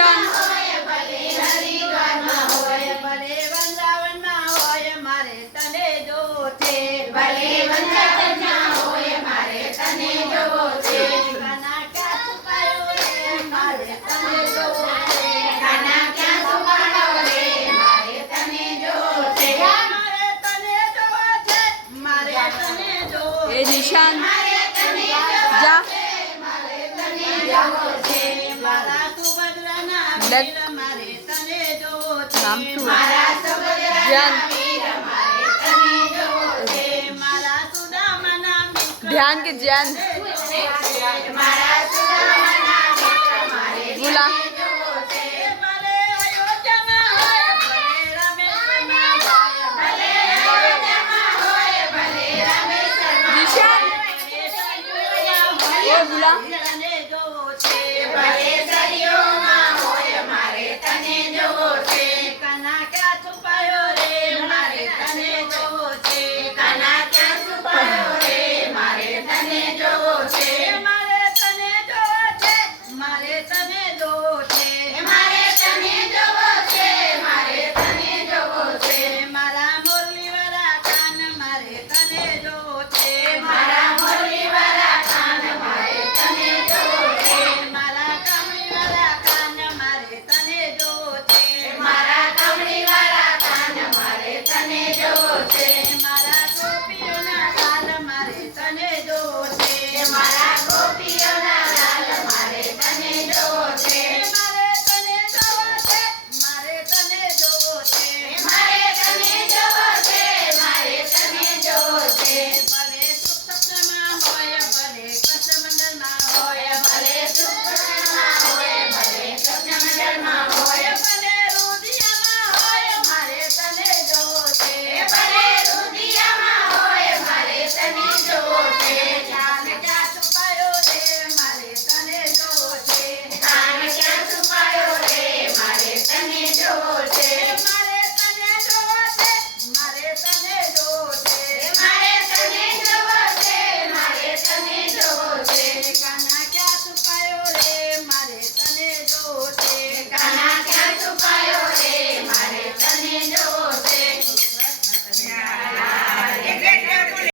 Function ભલે હોય મારે તને જો છે ભલે વૃંદાવનમાં સુભદ્રાના લગ- વીર મારે તને જોવો છે નામ શું? મારા સબદરા ધ્યાન. વીર મારે તને જોવો છે મારા સુદામાના મિત્ર ધ્યાન કે ધ્યાન મારા